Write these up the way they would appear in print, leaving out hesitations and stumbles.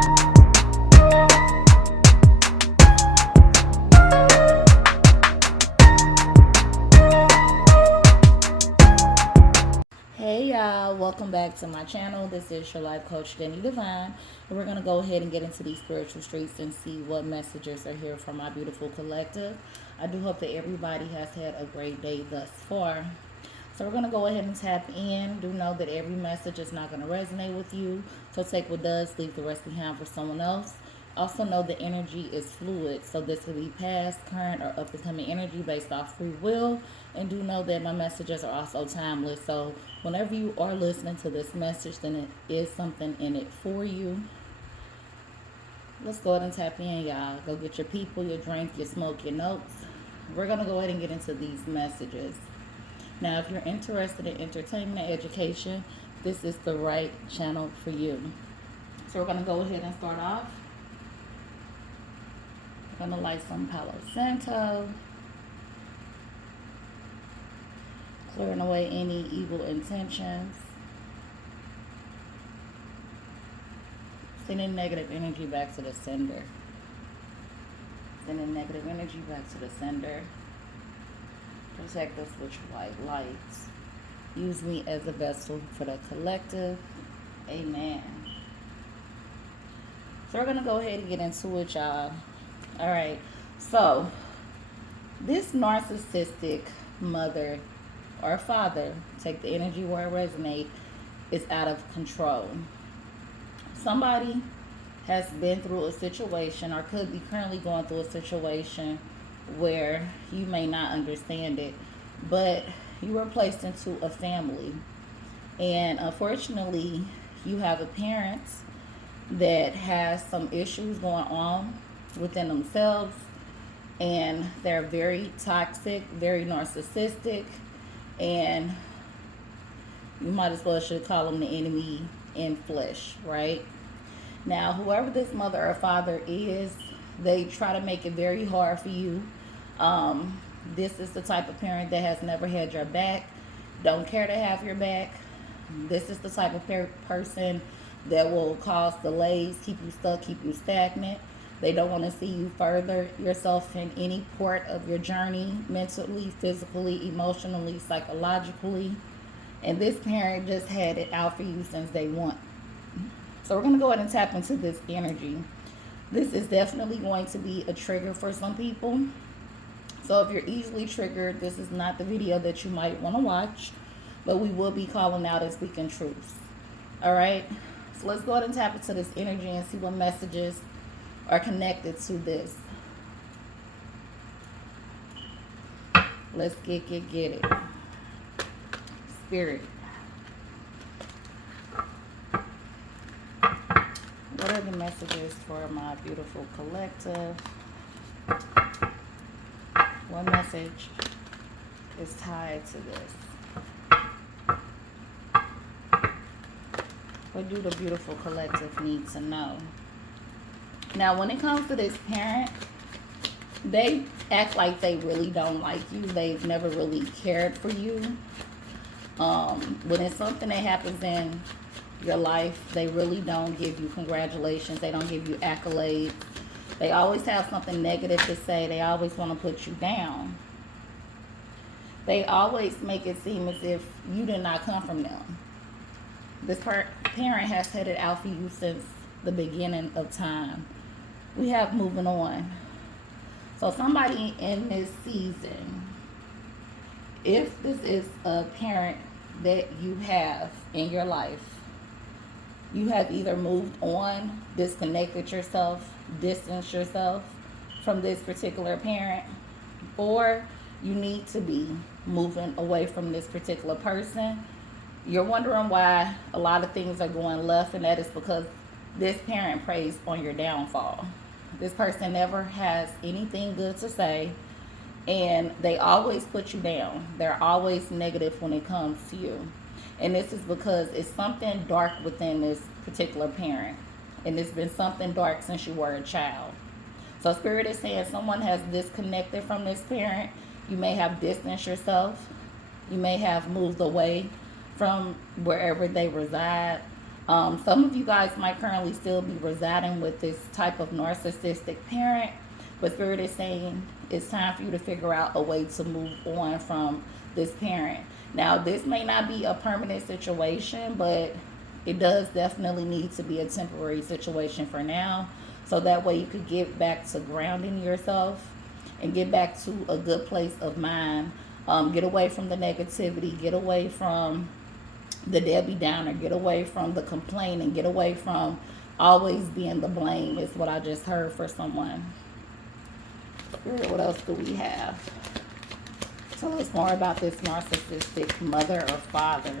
Hey y'all, welcome back to my channel. This is your life coach, Denny Divine, and we're going to go ahead and get into these spiritual streets and see what messages are here from my beautiful collective. I do hope that everybody has had a great day thus far. So we're going to go ahead and tap in. Do know that every message is not going to resonate with you, so take what does, leave the rest behind for someone else. Also know the energy is fluid, so this could be past, current, or up-and-coming energy based off free will. And do know that my messages are also timeless, so whenever you are listening to this message, then it is something in it for you. Let's go ahead and tap in, y'all. Go get your people, your drink, your smoke, your notes. We're going to go ahead and get into these messages. Now, if you're interested in entertainment and education, this is the right channel for you. So we're going to go ahead and start off. We're going to light some Palo Santo, clearing away any evil intentions, sending negative energy back to the sender, sending negative energy back to the sender. Protect us with your white lights. Use me as a vessel for the collective. Amen. So we're going to go ahead and get into it, y'all. All right. So this narcissistic mother or father, take the energy where it resonates, is out of control. Somebody has been through a situation or could be currently going through a situation where you may not understand it, but you were placed into a family, and unfortunately you have a parent that has some issues going on within themselves, and they're very toxic, very narcissistic, and you might as well should call them the enemy in flesh, right? Now, whoever this mother or father is, they try to make it very hard for you. This is the type of parent that has never had your back, don't care to have your back. This is the type of person that will cause delays, keep you stuck, keep you stagnant. They don't want to see you further yourself in any part of your journey, mentally, physically, emotionally, psychologically. And this parent just had it out for you since day one. So we're going to go ahead and tap into this energy. This is definitely going to be a trigger for some people. So if you're easily triggered, this is not the video that you might want to watch, but we will be calling out and speaking truths. All right. So let's go ahead and tap into this energy and see what messages are connected to this. Let's get it. Spirit. What are the messages for my beautiful collective? What message is tied to this? What do the beautiful collective need to know? Now, when it comes to this parent, they act like they really don't like you. They've never really cared for you. When it's something that happens in your life, they really don't give you congratulations. They don't give you accolades. They always have something negative to say. They always want to put you down. They always make it seem as if you did not come from them. This parent has had it out for you since the beginning of time. We have moving on. So somebody in this season, if this is a parent that you have in your life, you have either moved on, disconnected yourself, distanced yourself from this particular parent, or you need to be moving away from this particular person. You're wondering why a lot of things are going left, and that is because this parent preys on your downfall. This person never has anything good to say, and they always put you down. They're always negative when it comes to you. And this is because it's something dark within this particular parent. And it's been something dark since you were a child. So Spirit is saying someone has disconnected from this parent. You may have distanced yourself. You may have moved away from wherever they reside. Some of you guys might currently still be residing with this type of narcissistic parent, but Spirit is saying it's time for you to figure out a way to move on from this parent. Now, this may not be a permanent situation, but it does definitely need to be a temporary situation for now. So that way you could get back to grounding yourself and get back to a good place of mind. Get away from the negativity, get away from the Debbie Downer, get away from the complaining, get away from always being the blame, is what I just heard for someone. What else do we have? Tell us more about this narcissistic mother or father.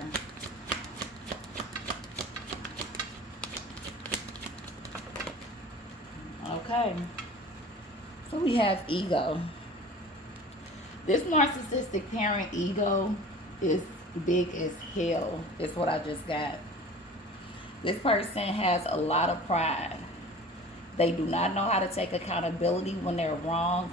Okay. So we have ego. This narcissistic parent ego is big as hell, is what I just got. This person has a lot of pride. They do not know how to take accountability when they're wrong.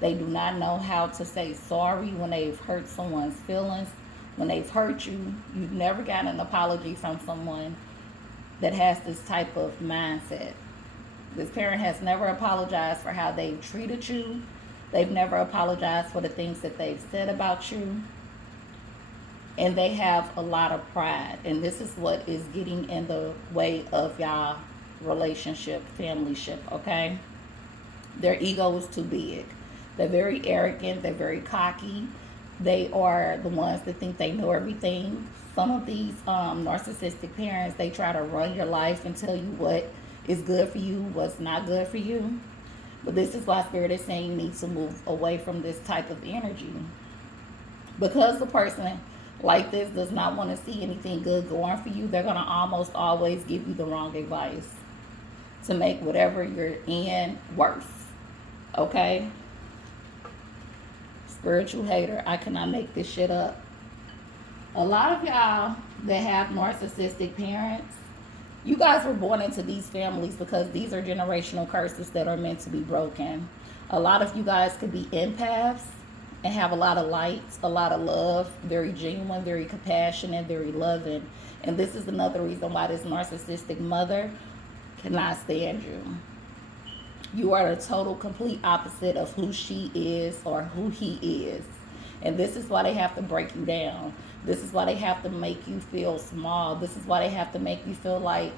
They do not know how to say sorry when they've hurt someone's feelings. When they've hurt you, you've never gotten an apology from someone that has this type of mindset. This parent has never apologized for how they've treated you. They've never apologized for the things that they've said about you. And they have a lot of pride. And this is what is getting in the way of y'all relationship, familyship, okay? Their ego is too big. They're very arrogant. They're very cocky. They are the ones that think they know everything. Some of these narcissistic parents, they try to run your life and tell you what is good for you, what's not good for you. But this is why Spirit is saying you need to move away from this type of energy. Because the person like this does not want to see anything good going for you, they're going to almost always give you the wrong advice to make whatever you're in worse. Okay? Spiritual hater, I cannot make this shit up. A lot of y'all that have narcissistic parents, you guys were born into these families because these are generational curses that are meant to be broken. A lot of you guys could be empaths and have a lot of light, a lot of love, very genuine, very compassionate, very loving. And this is another reason why this narcissistic mother cannot stand you. You are the total, complete opposite of who she is or who he is. And this is why they have to break you down. This is why they have to make you feel small. This is why they have to make you feel like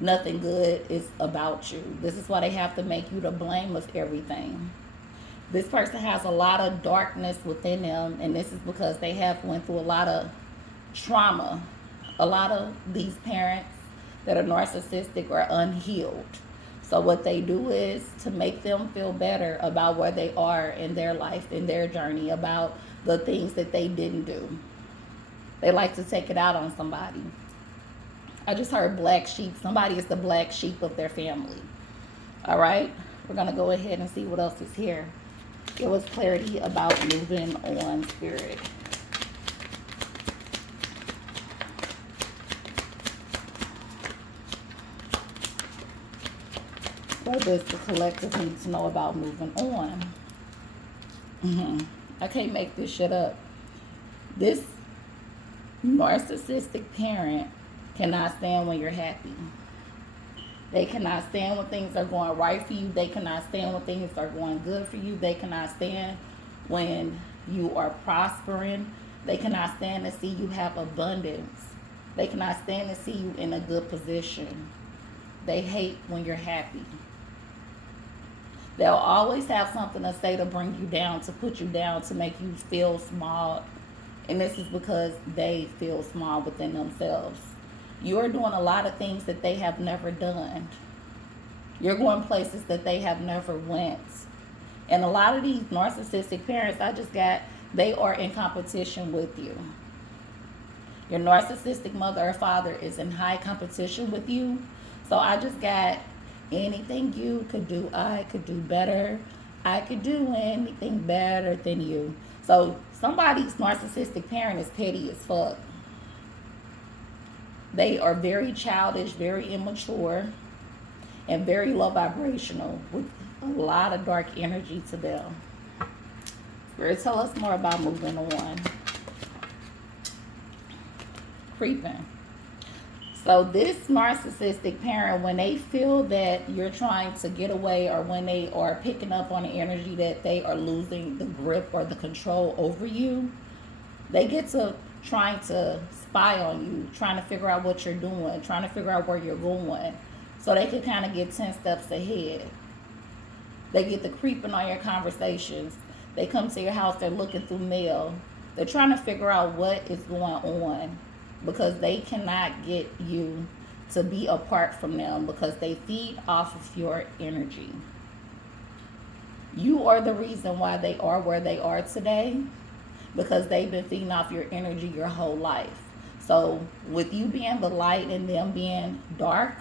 nothing good is about you. This is why they have to make you the blame of everything. This person has a lot of darkness within them, and this is because they have went through a lot of trauma. A lot of these parents that are narcissistic are unhealed. So what they do is to make them feel better about where they are in their life, in their journey, about the things that they didn't do. They like to take it out on somebody. I just heard black sheep. Somebody is the black sheep of their family. All right? We're going to go ahead and see what else is here. Give us clarity about moving on, Spirit. What does the collective need to know about moving on? I can't make this shit up. This narcissistic parent cannot stand when you're happy. They cannot stand when things are going right for you. They cannot stand when things are going good for you. They cannot stand when you are prospering. They cannot stand to see you have abundance. They cannot stand to see you in a good position. They hate when you're happy. They'll always have something to say to bring you down, to put you down, to make you feel small. And this is because they feel small within themselves. You're doing a lot of things that they have never done. You're going places that they have never went. And a lot of these narcissistic parents, they are in competition with you. Your narcissistic mother or father is in high competition with you. So I just got anything you could do, I could do better. I could do anything better than you. So somebody's narcissistic parent is petty as fuck. They are very childish, very immature, and very low vibrational with a lot of dark energy to them. Spirit, tell us more about moving on. Creeping. So this narcissistic parent, when they feel that you're trying to get away, or when they are picking up on the energy that they are losing the grip or the control over you, they get to trying to spy on you, trying to figure out what you're doing, trying to figure out where you're going, so they can kind of get 10 steps ahead. They get to creeping on your conversations. They come to your house, they're looking through mail. They're trying to figure out what is going on, because they cannot get you to be apart from them, because they feed off of your energy. You are the reason why they are where they are today, because they've been feeding off your energy your whole life. So with you being the light and them being dark,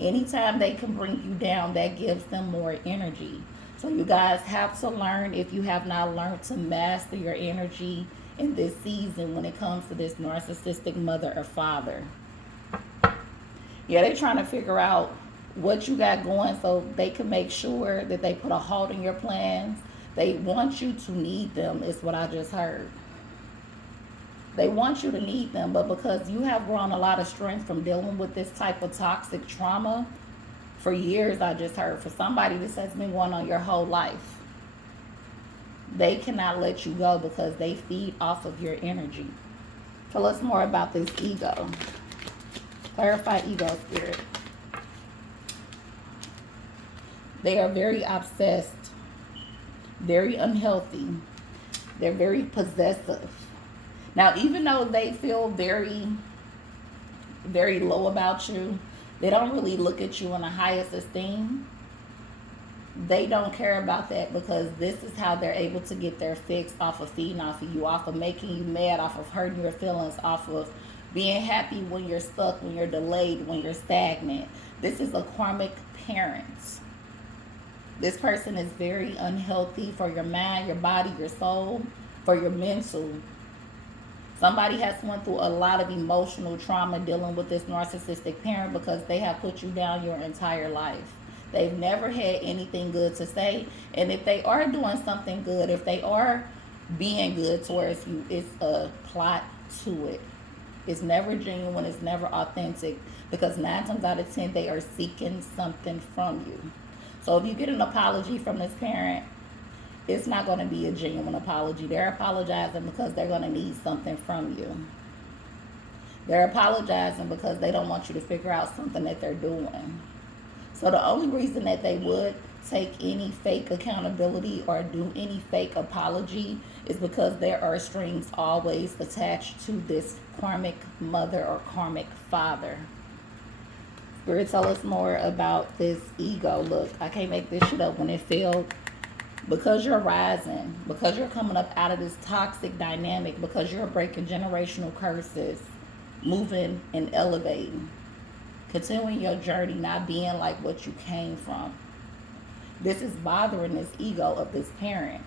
anytime they can bring you down, that gives them more energy. So you guys have to learn, if you have not learned, to master your energy in this season when it comes to this narcissistic mother or father. Yeah, they're trying to figure out what you got going so they can make sure that they put a halt in your plans. They want you to need them, is what I just heard. They want you to need them, but because you have grown a lot of strength from dealing with this type of toxic trauma for years, I just heard, for somebody, this has been going on your whole life. They cannot let you go because they feed off of your energy. Tell us more about this ego. Clarify ego, spirit. They are very obsessed, very unhealthy. They're very possessive. Now, even though they feel very, very low about you, they don't really look at you in the highest esteem. They don't care about that, because this is how they're able to get their fix, off of feeding off of you, off of making you mad, off of hurting your feelings, off of being happy when you're stuck, when you're delayed, when you're stagnant. This is a karmic parent. This person is very unhealthy for your mind, your body, your soul, for your mental. Somebody has went through a lot of emotional trauma dealing with this narcissistic parent, because they have put you down your entire life. They've never had anything good to say. And if they are doing something good, if they are being good towards you, it's a plot to it. It's never genuine. It's never authentic, because 9 times out of 10, they are seeking something from you. So if you get an apology from this parent, it's not going to be a genuine apology. They're apologizing because they're going to need something from you. They're apologizing because they don't want you to figure out something that they're doing. So the only reason that they would take any fake accountability or do any fake apology is because there are strings always attached to this karmic mother or karmic father. Spirit, tell us more about this ego. Look, I can't make this shit up when it failed. Because you're rising, because you're coming up out of this toxic dynamic, because you're breaking generational curses, moving and elevating, continuing your journey, not being like what you came from. This is bothering this ego of this parent.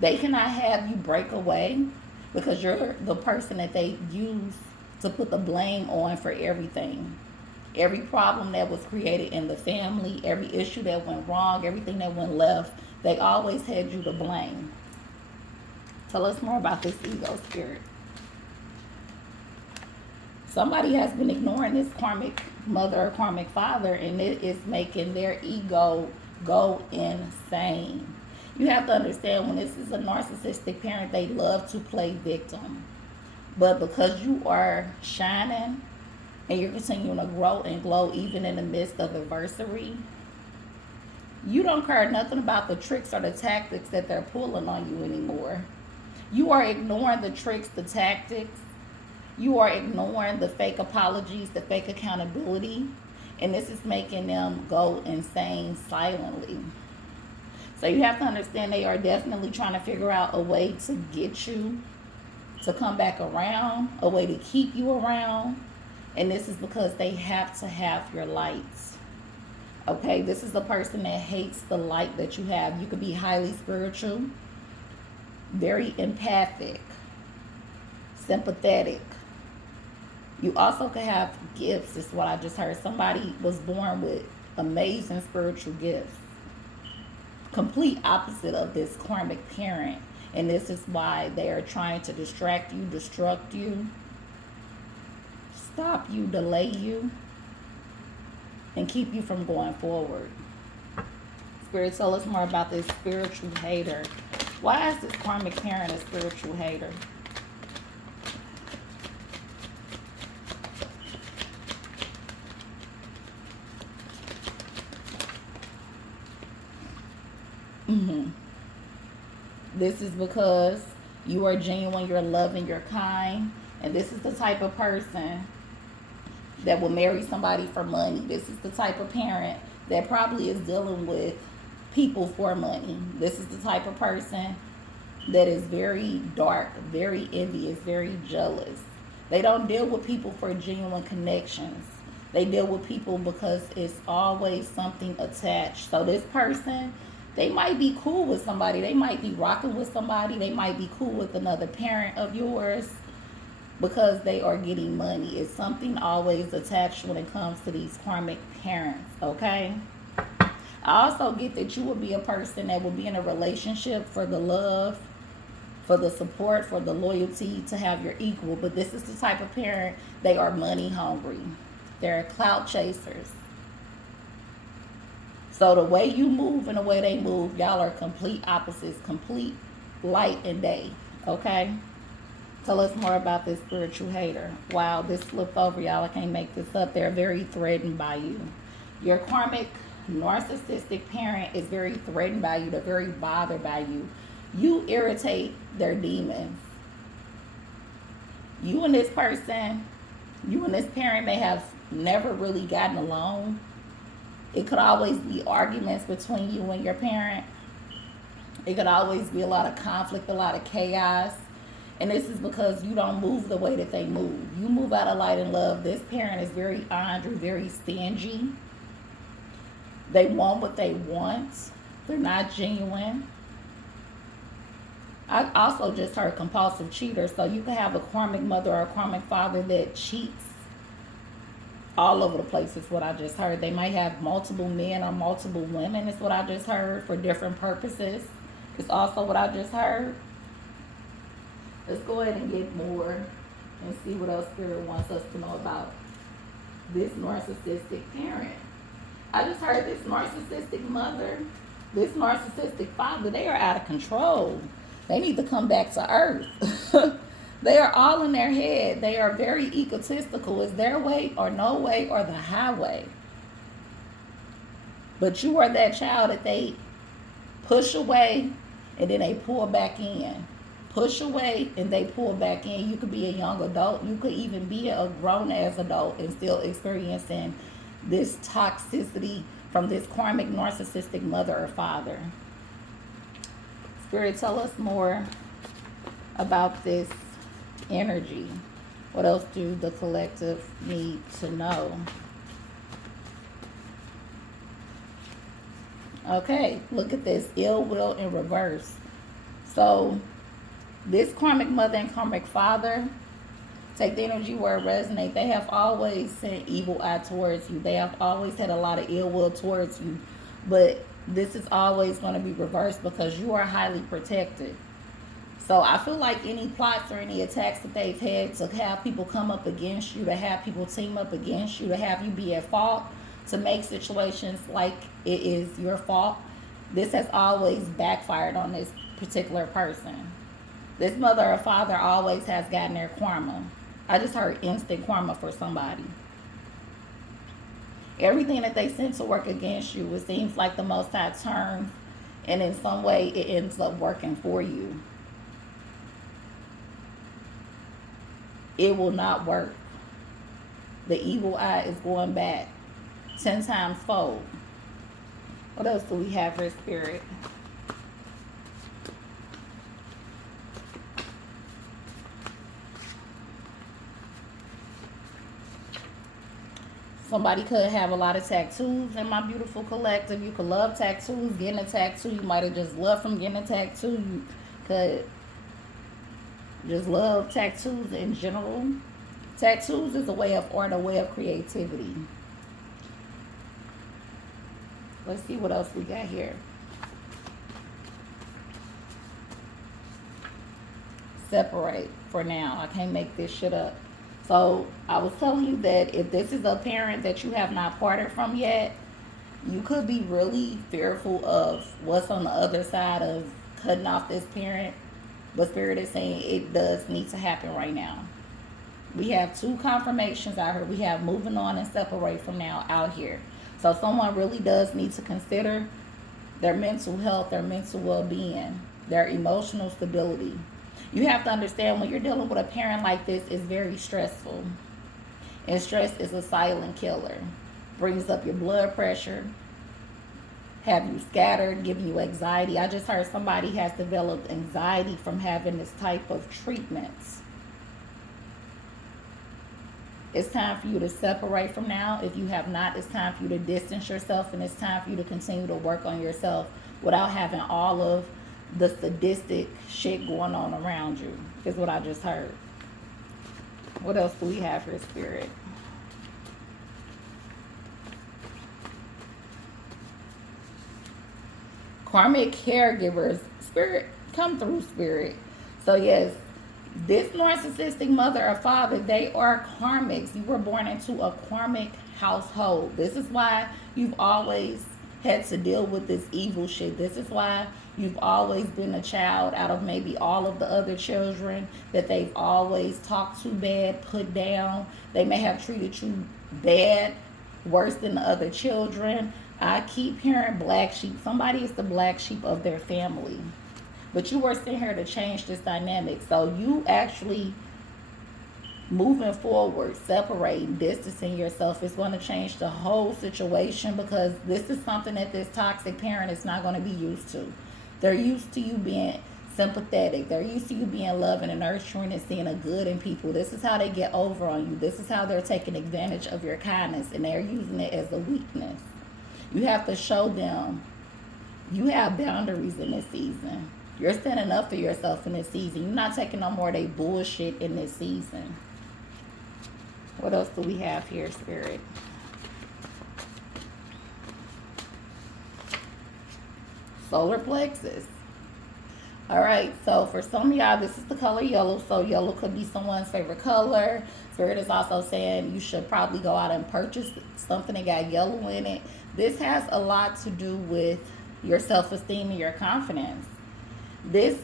They cannot have you break away, because you're the person that they use to put the blame on for everything. Every problem that was created in the family, every issue that went wrong, everything that went left, they always had you to blame. Tell us more about this ego, spirit. Somebody has been ignoring this karmic mother or karmic father, and it is making their ego go insane. You have to understand, when this is a narcissistic parent, they love to play victim. But because you are shining and you're continuing to grow and glow even in the midst of adversity, you don't care nothing about the tricks or the tactics that they're pulling on you anymore. You are ignoring the tricks, the tactics. You are ignoring the fake apologies, the fake accountability. And this is making them go insane silently. So you have to understand, they are definitely trying to figure out a way to get you to come back around, a way to keep you around. And this is because they have to have your lights. Okay, this is a person that hates the light that you have. You could be highly spiritual, very empathic, sympathetic. You also could have gifts, is what I just heard. Somebody was born with amazing spiritual gifts. Complete opposite of this karmic parent. And this is why they are trying to distract you, destruct you, stop you, delay you, and keep you from going forward. Spirit, tell us more about this spiritual hater. Why is this karmic parent a spiritual hater? This is because you are genuine, you're loving, you're kind, and this is the type of person that will marry somebody for money. This is the type of parent that probably is dealing with people for money. This is the type of person that is very dark, very envious, very jealous. They don't deal with people for genuine connections. They deal with people because it's always something attached. So this person, they might be cool with somebody. They might be rocking with somebody. They might be cool with another parent of yours because they are getting money. It's something always attached when it comes to these karmic parents, okay? I also get that you will be a person that will be in a relationship for the love, for the support, for the loyalty, to have your equal. But this is the type of parent, they are money hungry. They're clout chasers. So the way you move and the way they move, y'all are complete opposites, complete light and day, okay? Tell us more about this spiritual hater. Wow, this flipped over, y'all. I can't make this up. They're very threatened by you. Your karmic narcissistic parent is very threatened by you. They're very bothered by you. You irritate their demons. You and this person, you and this parent may have never really gotten along. It could always be arguments between you and your parent. It could always be a lot of conflict, a lot of chaos. And this is because you don't move the way that they move. You move out of light and love. This parent is very ornery, very stingy. They want what they want. They're not genuine. I also just heard compulsive cheater. So you can have a karmic mother or a karmic father that cheats all over the place is what I just heard. They might have multiple men or multiple women is what I just heard for different purposes. It's also what I just heard. Let's go ahead and get more and see what else Spirit wants us to know about this narcissistic parent. I just heard this narcissistic mother, this narcissistic father, they are out of control. They need to come back to earth. They are all in their head. They are very egotistical. It's their way or no way or the highway. But you are that child that they push away and then they pull back in. Push away and they pull back in. You could be a young adult. You could even be a grown-ass adult and still experiencing this toxicity from this karmic narcissistic mother or father. Spirit, tell us more about this energy. What else do the collective need to know? Okay, look at this. Ill will in reverse. So this karmic mother and karmic father, take the energy where it resonates. They have always sent evil eye towards you. They have always had a lot of ill will towards you. But this is always going to be reversed because you are highly protected. So I feel like any plots or any attacks that they've had to have people come up against you, to have people team up against you, to have you be at fault, to make situations like it is your fault, this has always backfired on this particular person. This mother or father always has gotten their karma. I just heard instant karma for somebody. Everything that they sent to work against you, it seems like the Most High turns, and in some way it ends up working for you. It will not work. The evil eye is going back 10 times fold. What else do we have for Spirit? Somebody could have a lot of tattoos in my beautiful collective. You could love tattoos, getting a tattoo. You might have just loved from getting a tattoo. You could just love tattoos in general. Tattoos is a way of art, a way of creativity. Let's see what else we got here. Separate for now. I can't make this shit up. So I was telling you that if this is a parent that you have not parted from yet, you could be really fearful of what's on the other side of cutting off this parent. But Spirit is saying it does need to happen right now. We have two confirmations out here. We have moving on and separate from now out here. So someone really does need to consider their mental health, their mental well-being, their emotional stability. You have to understand when you're dealing with a parent like this, it's very stressful. And stress is a silent killer. Brings up your blood pressure, have you scattered, giving you anxiety. I just heard somebody has developed anxiety from having this type of treatments. It's time for you to separate from now. If you have not, it's time for you to distance yourself, and it's time for you to continue to work on yourself without having all of the sadistic shit going on around you, is what I just heard. What else do we have here, Spirit? Karmic caregivers. Spirit, come through, Spirit. So yes, this narcissistic mother or father, they are karmics. You were born into a karmic household. This is why you've always had to deal with this evil shit. This is why you've always been a child out of maybe all of the other children that they've always talked to bad, put down. They may have treated you bad, worse than the other children. I keep hearing black sheep. Somebody is the black sheep of their family. But you were sitting here to change this dynamic. So you actually moving forward, separating, distancing yourself is going to change the whole situation, because this is something that this toxic parent is not going to be used to. They're used to you being sympathetic. They're used to you being loving and nurturing and seeing a good in people. This is how they get over on you. This is how they're taking advantage of your kindness, and they're using it as a weakness. You have to show them you have boundaries in this season. You're standing up for yourself in this season. You're not taking no more of they bullshit in this season. What else do we have here, Spirit? Solar plexus. All right, so for some of y'all, this is the color yellow. So yellow could be someone's favorite color. Spirit is also saying you should probably go out and purchase something that got yellow in it. This has a lot to do with your self-esteem and your confidence. This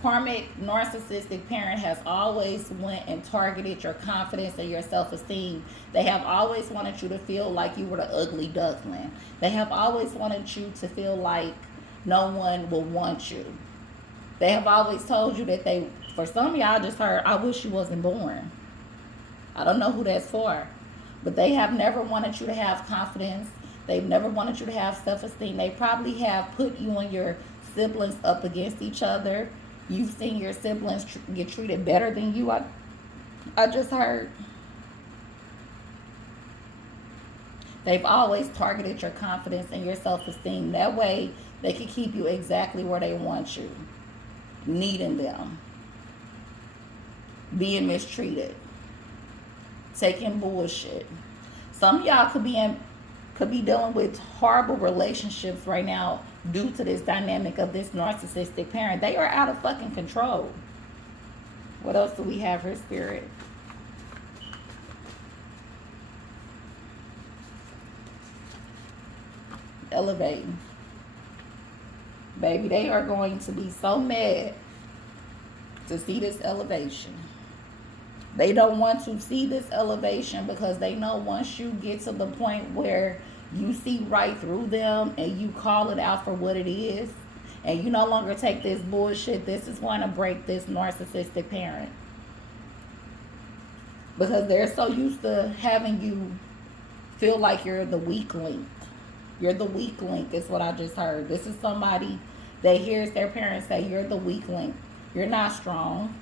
karmic narcissistic parent has always went and targeted your confidence and your self-esteem. They have always wanted you to feel like you were the ugly duckling. They have always wanted you to feel like no one will want you. They have always told you that they, for some of y'all just heard, I wish you wasn't born. I don't know who that's for. But they have never wanted you to have confidence. They've never wanted you to have self-esteem. They probably have put you and your siblings up against each other. You've seen your siblings get treated better than you. I just heard. They've always targeted your confidence and your self-esteem. That way, they can keep you exactly where they want you. Needing them. Being mistreated. Taking bullshit. Some of y'all could be dealing with horrible relationships right now due to this dynamic of this narcissistic parent. They are out of fucking control. What else do we have here, Spirit? Elevating. Baby, they are going to be so mad to see this elevation. They don't want to see this elevation because they know once you get to the point where you see right through them and you call it out for what it is, and you no longer take this bullshit, this is going to break this narcissistic parent. Because they're so used to having you feel like you're the weak link. You're the weak link is what I just heard. This is somebody that hears their parents say, you're the weak link. You're not strong.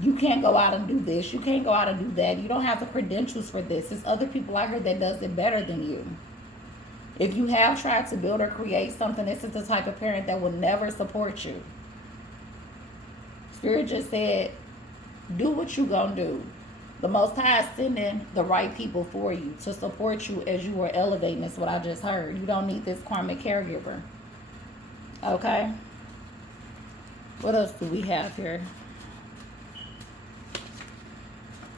You can't go out and do this. You can't go out and do that. You don't have the credentials for this. There's other people out here that does it better than you. If you have tried to build or create something, this is the type of parent that will never support you. Spirit just said, do what you gonna do. The Most High is sending the right people for you to support you as you are elevating. That's what I just heard. You don't need this karmic caregiver. Okay? What else do we have here?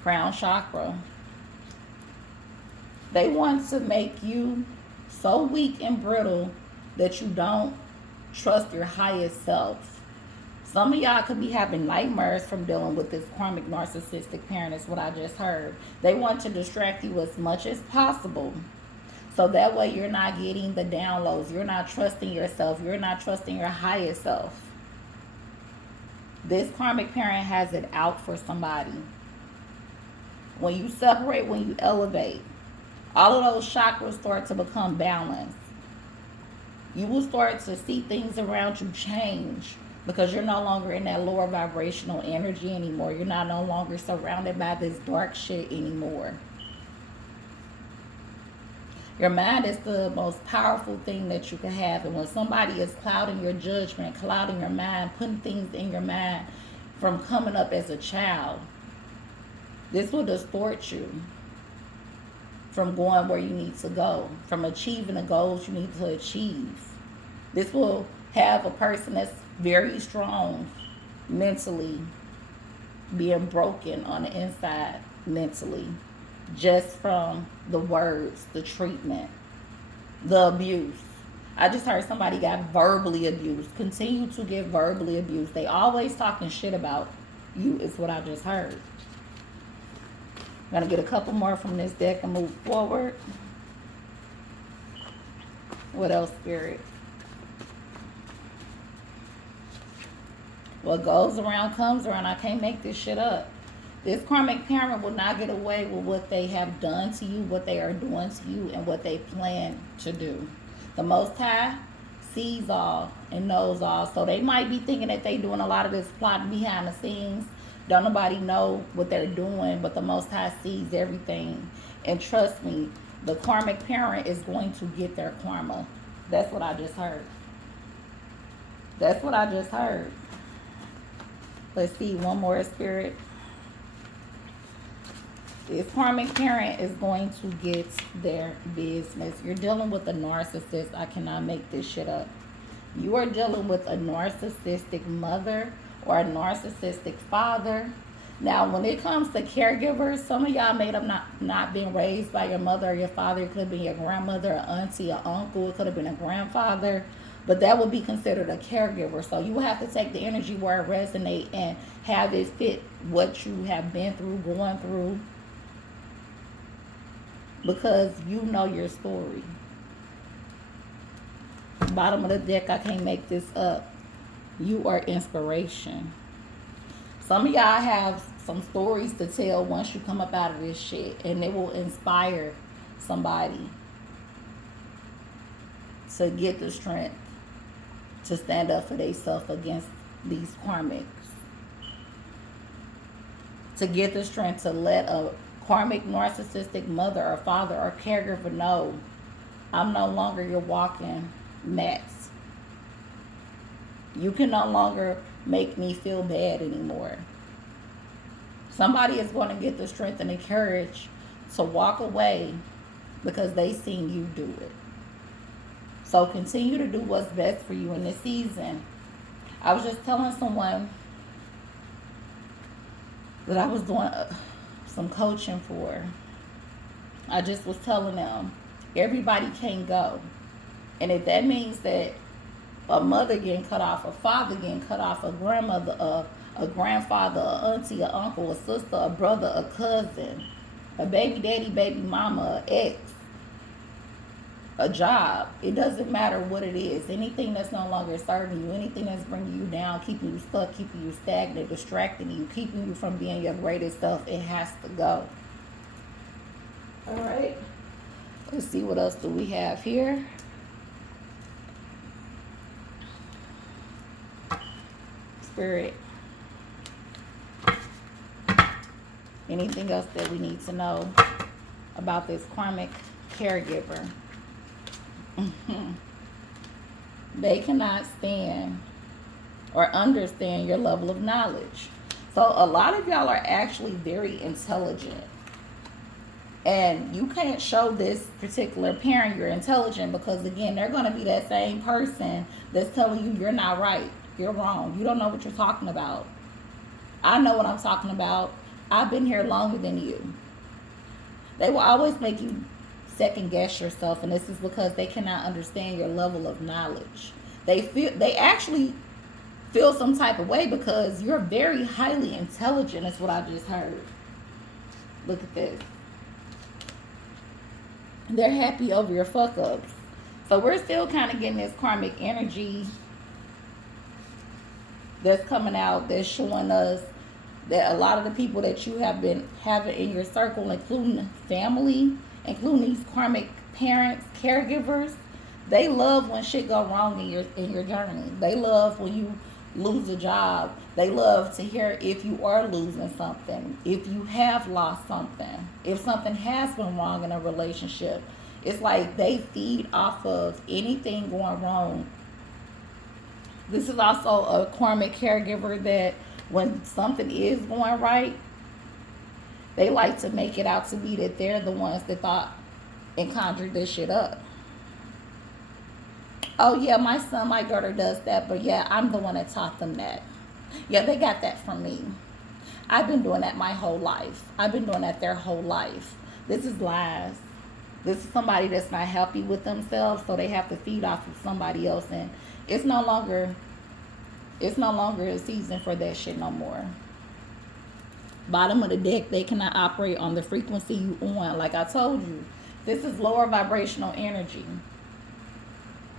crown chakra. They want to make you so weak and brittle that you don't trust your highest self. Some of y'all could be having nightmares from dealing with this karmic narcissistic parent, is what I just heard. They want to distract you as much as possible. So that way you're not getting the downloads. You're not trusting yourself. You're not trusting your highest self. This karmic parent has it out for somebody. When you separate, when you elevate, all of those chakras start to become balanced. You will start to see things around you change because you're no longer in that lower vibrational energy anymore. You're not no longer surrounded by this dark shit anymore. Your mind is the most powerful thing that you can have. And when somebody is clouding your judgment, clouding your mind, putting things in your mind from coming up as a child, this will distort you from going where you need to go, from achieving the goals you need to achieve. This will have a person that's very strong mentally being broken on the inside mentally, just from the words, the treatment, the abuse. I just heard somebody got verbally abused. Continue to get verbally abused. They always talking shit about you is what I just heard. I'm going to get a couple more from this deck and move forward. What else, Spirit? What goes around comes around. I can't make this shit up. This karmic parent will not get away with what they have done to you, what they are doing to you, and what they plan to do. The Most High sees all and knows all. So they might be thinking that they doing a lot of this plotting behind the scenes. Don't nobody know what they're doing, but the Most High sees everything. And trust me, the karmic parent is going to get their karma. That's what I just heard. That's what I just heard. Let's see, one more, Spirit. This karmic parent is going to get their business. You're dealing with a narcissist. I cannot make this shit up. You are dealing with a narcissistic mother or a narcissistic father. Now, when it comes to caregivers, some of y'all may have not been raised by your mother or your father. It could have been your grandmother, or auntie, or uncle. It could have been a grandfather. But that would be considered a caregiver. So you have to take the energy where it resonates and have it fit what you have been through, going through. Because you know your story. Bottom of the deck, I can't make this up. You are inspiration. Some of y'all have some stories to tell once you come up out of this shit. And it will inspire somebody to get the strength to stand up for themselves against these karmics. To get the strength to let a karmic narcissistic mother or father or caregiver know, I'm no longer your walking mats. You can no longer make me feel bad anymore. Somebody is going to get the strength and the courage to walk away because they seen you do it. So continue to do what's best for you in this season. I was just telling someone that I was doing some coaching for. I just was telling them, everybody can't go. And if that means that a mother getting cut off, a father getting cut off, a grandmother, a grandfather, a auntie, a uncle, a sister, a brother, a cousin, a baby daddy, baby mama, a ex, a job, it doesn't matter what it is. Anything that's no longer serving you, anything that's bringing you down, keeping you stuck, keeping you stagnant, distracting you, keeping you from being your greatest self, it has to go. All right. Let's see, what else do we have here? Spirit. Anything else that we need to know about this karmic caregiver? They cannot stand or understand your level of knowledge. So a lot of y'all are actually very intelligent. And you can't show this particular parent you're intelligent because, again, they're going to be that same person that's telling you you're not right. You're wrong. You don't know what you're talking about. I know what I'm talking about. I've been here longer than you. They will always make you second guess yourself, and this is because they cannot understand your level of knowledge. They actually feel some type of way because you're very highly intelligent, is what I just heard. Look at this. They're happy over your fuck ups. So we're still kind of getting this karmic energy that's coming out, that's showing us that a lot of the people that you have been having in your circle, including family, including these karmic parents, caregivers, they love when shit go wrong in your journey. They love when you lose a job. They love to hear if you are losing something, if you have lost something, if something has been wrong in a relationship. It's like they feed off of anything going wrong. This is also a karmic caregiver that when something is going right, they like to make it out to be that they're the ones that thought and conjured this shit up. Oh yeah, my son, my daughter does that, but yeah, I'm the one that taught them that. Yeah, they got that from me. I've been doing that my whole life. I've been doing that their whole life. This is lies. This is somebody that's not happy with themselves, so they have to feed off of somebody else, and it's no longer a season for that shit no more. Bottom of the deck, they cannot operate on the frequency you on. Like I told you, this is lower vibrational energy.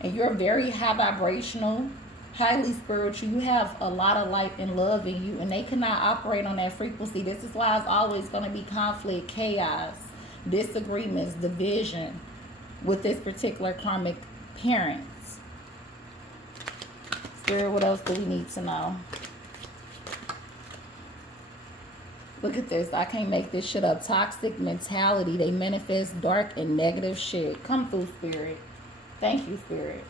And you're very high vibrational, highly spiritual. You have a lot of light and love in you, and they cannot operate on that frequency. This is why it's always going to be conflict, chaos, disagreements, division with this particular karmic parents. Spirit, what else do we need to know? Look at this. I can't make this shit up. Toxic mentality. They manifest dark and negative shit. Come through, Spirit. Thank you, Spirit.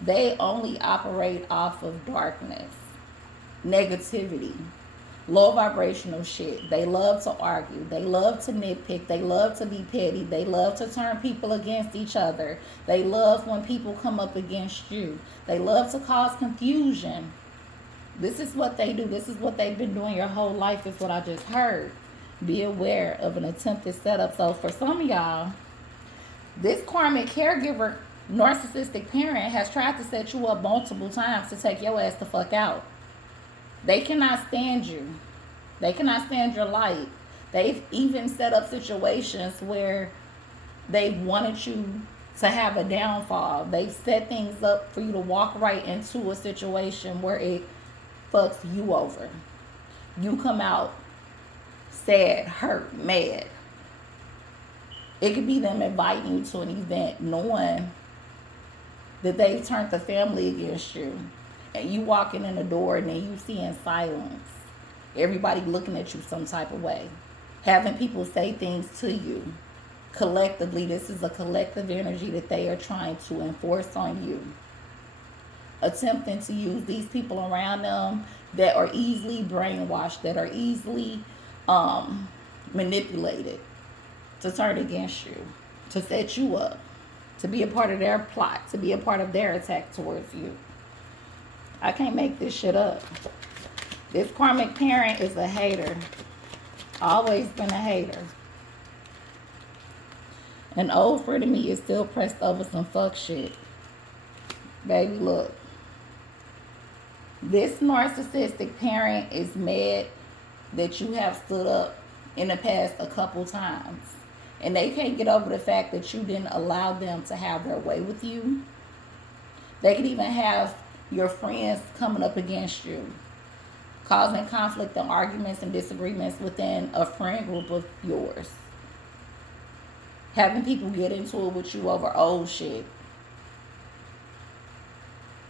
They only operate off of darkness, negativity, low vibrational shit. They love to argue. They love to nitpick. They love to be petty. They love to turn people against each other. They love when people come up against you. They love to cause confusion. This is what they do. This is what they've been doing your whole life, is what I just heard. Be aware of an attempted setup. So for some of y'all, this karmic caregiver, narcissistic parent has tried to set you up multiple times to take your ass the fuck out. They cannot stand you. They cannot stand your light. They've even set up situations where they wanted you to have a downfall. They've set things up for you to walk right into a situation where it fucks you over. You come out sad, hurt, mad. It could be them inviting you to an event knowing that they've turned the family against you. And you walking in the door and then you seeing silence. Everybody looking at you some type of way. Having people say things to you. Collectively, this is a collective energy that they are trying to enforce on you. Attempting to use these people around them that are easily brainwashed, that are easily manipulated to turn against you, to set you up, to be a part of their plot, to be a part of their attack towards you. I can't make this shit up. This karmic parent is a hater. Always been a hater. An old friend of me is still pressed over some fuck shit. Baby, look. This narcissistic parent is mad that you have stood up in the past a couple times. And they can't get over the fact that you didn't allow them to have their way with you. They could even have your friends coming up against you, causing conflict and arguments and disagreements within a friend group of yours. Having people get into it with you over old shit.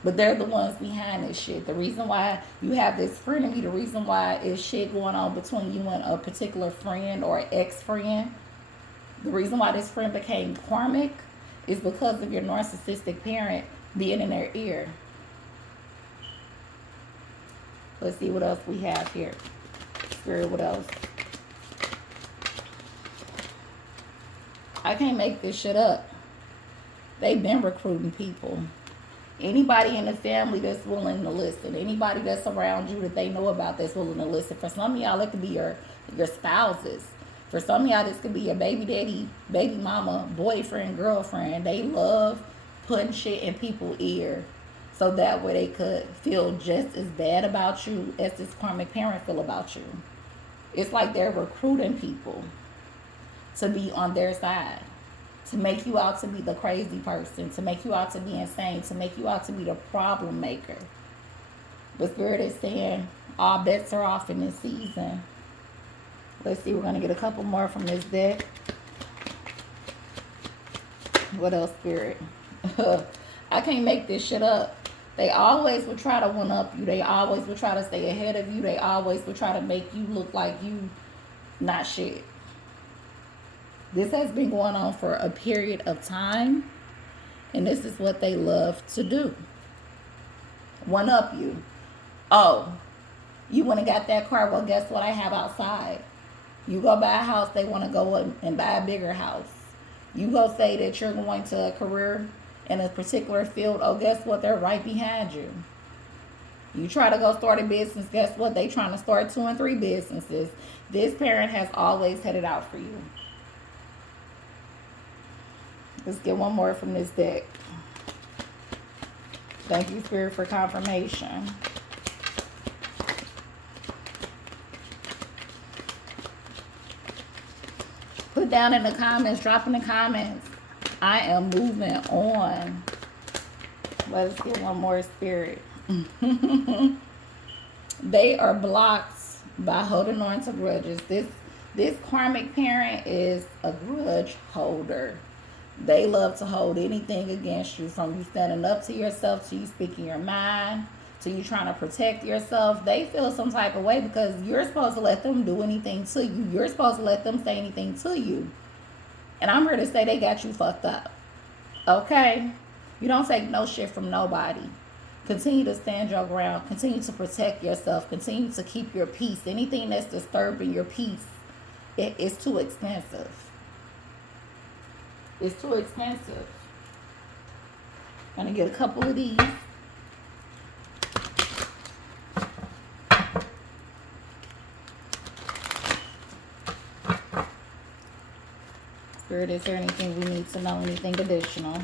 But they're the ones behind this shit. The reason why you have this frenemy, the reason why is shit going on between you and a particular friend or ex-friend, the reason why this friend became karmic is because of your narcissistic parent being in their ear. Let's see what else we have here. Spirit, what else? I can't make this shit up. They've been recruiting people. Anybody in the family that's willing to listen. Anybody that's around you that they know about that's willing to listen. For some of y'all, it could be your spouses. For some of y'all, this could be your baby daddy, baby mama, boyfriend, girlfriend. They love putting shit in people's ear so that way they could feel just as bad about you as this karmic parent feel about you. It's like they're recruiting people to be on their side, to make you out to be the crazy person, to make you out to be insane, to make you out to be the problem maker. But Spirit is saying all bets are off in this season. Let's see, we're going to get a couple more from this deck. What else, Spirit? I can't make this shit up. They always will try to one-up you. They always will try to stay ahead of you. They always will try to make you look like you not shit. This has been going on for a period of time. And this is what they love to do. One-up you. Oh, you went and got that car. Well, guess what I have outside? You go buy a house, they want to go and buy a bigger house. You go say that you're going to a career in a particular field. Oh, guess what? They're right behind you. You try to go start a business. Guess what? They trying to start 2 and 3 businesses. This parent has always had it out for you. Let's get one more from this deck. Thank you, Spirit, for confirmation. Put down in the comments, drop in the comments. I am moving on. Let's get one more, Spirit. They are blocked by holding on to grudges. This karmic parent is a grudge holder. They love to hold anything against you, from you standing up to yourself, to you speaking your mind, to you trying to protect yourself. They feel some type of way because you're supposed to let them do anything to you. You're supposed to let them say anything to you. And I'm here to say they got you fucked up. Okay? You don't take no shit from nobody. Continue to stand your ground. Continue to protect yourself. Continue to keep your peace. Anything that's disturbing your peace, it is too expensive. It's too expensive. I'm going to get a couple of these. Spirit, is there anything we need to know? Anything additional?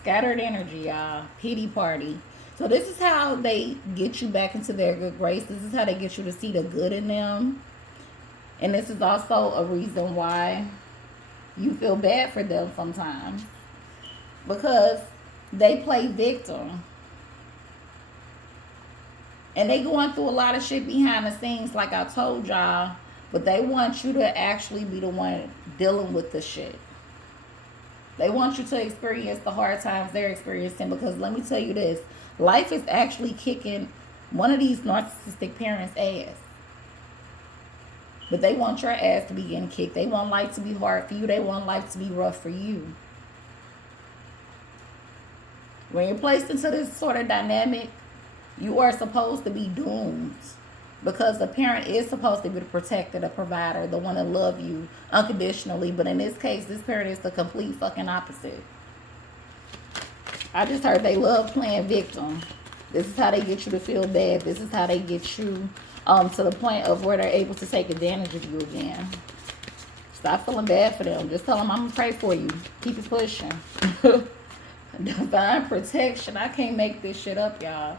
Scattered energy, y'all. Pity party. So this is how they get you back into their good grace. This is how they get you to see the good in them. And this is also a reason why you feel bad for them sometimes. Because they play victim. And they going through a lot of shit behind the scenes, like I told y'all. But they want you to actually be the one dealing with the shit. They want you to experience the hard times they're experiencing. Because let me tell you this. Life is actually kicking one of these narcissistic parents' ass. But they want your ass to be getting kicked. They want life to be hard for you. They want life to be rough for you. When you're placed into this sort of dynamic, you are supposed to be doomed. Because the parent is supposed to be the protector, the provider, the one that love you unconditionally. But in this case, this parent is the complete fucking opposite. I just heard they love playing victim. This is how they get you to feel bad. This is how they get you to the point of where they're able to take advantage of you again. Stop feeling bad for them. Just tell them, I'm going to pray for you. Keep it pushing. Divine protection. I can't make this shit up, y'all.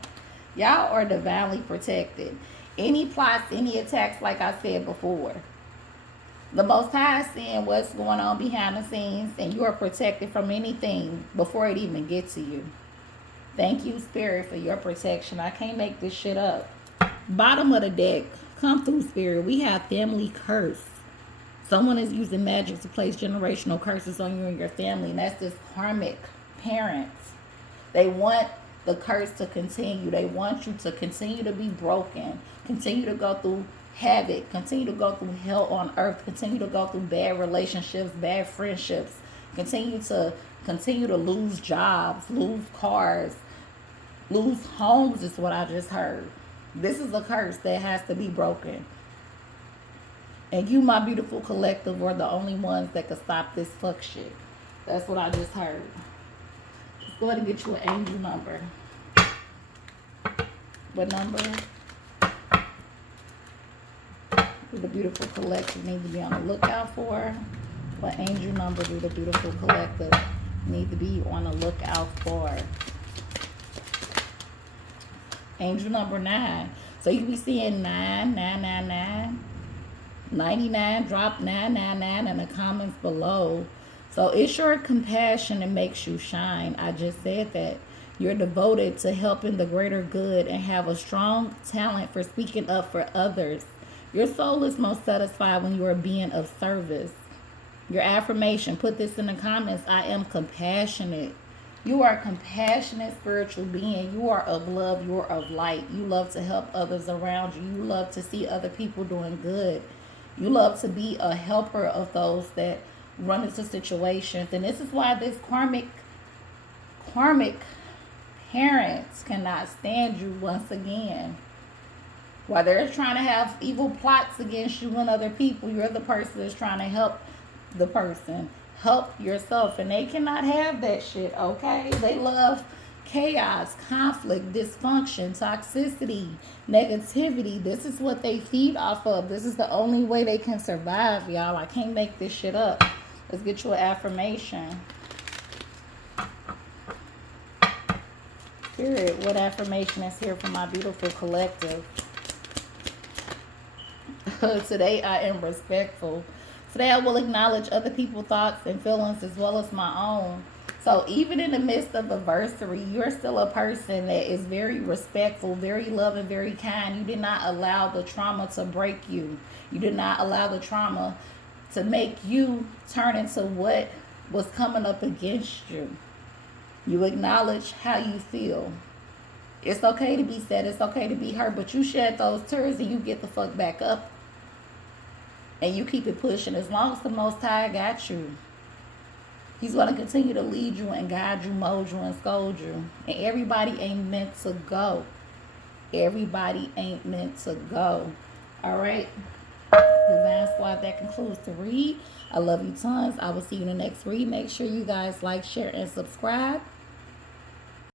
Y'all are divinely protected. Any plots, any attacks, like I said before. The Most High is seeing what's going on behind the scenes, and you are protected from anything before it even gets to you. Thank you, Spirit, for your protection. I can't make this shit up. Bottom of the deck. Come through, Spirit. We have family curse. Someone is using magic to place generational curses on you and your family, and that's this karmic parents. They want the curse to continue. They want you to continue to be broken, continue to go through havoc, continue to go through hell on earth, continue to go through bad relationships, bad friendships, continue to lose jobs, lose cars, lose homes is what I just heard. This is a curse that has to be broken. And you, my beautiful collective, are the only ones that can stop this fuck shit. That's what I just heard. Let's go ahead and get you an angel number. What number do the beautiful collective need to be on the lookout for? What angel number do the beautiful collective need to be on the lookout for? Angel number 9. So you can be seeing 999, 99, drop 999 in the comments below. So it's your compassion that makes you shine. I just said that. You're devoted to helping the greater good and have a strong talent for speaking up for others. Your soul is most satisfied when you are being of service. Your affirmation, put this in the comments. I am compassionate. You are a compassionate spiritual being. You are of love. You are of light. You love to help others around you. You love to see other people doing good. You love to be a helper of those that run into situations. And this is why this karmic parents cannot stand you once again. While they're trying to have evil plots against you and other people, you're the person that's trying to help the person. Help yourself. And they cannot have that shit, okay? They love chaos, conflict, dysfunction, toxicity, negativity. This is what they feed off of. This is the only way they can survive, y'all. I can't make this shit up. Let's get you an affirmation. Spirit, what affirmation is here for my beautiful collective? Today I am respectful. Today I will acknowledge other people's thoughts and feelings as well as my own. So even in the midst of adversity, you're still a person that is very respectful, very loving, very kind. You did not allow the trauma to break you. You did not allow the trauma to make you turn into what was coming up against you. You acknowledge how you feel. It's okay to be sad. It's okay to be hurt. But you shed those tears and you get the fuck back up. And you keep it pushing. As long as the Most High got you, He's going to continue to lead you and guide you, mold you, and scold you. And everybody ain't meant to go. Everybody ain't meant to go. All right? Divine Squad, that concludes the read. I love you tons. I will see you in the next read. Make sure you guys like, share, and subscribe.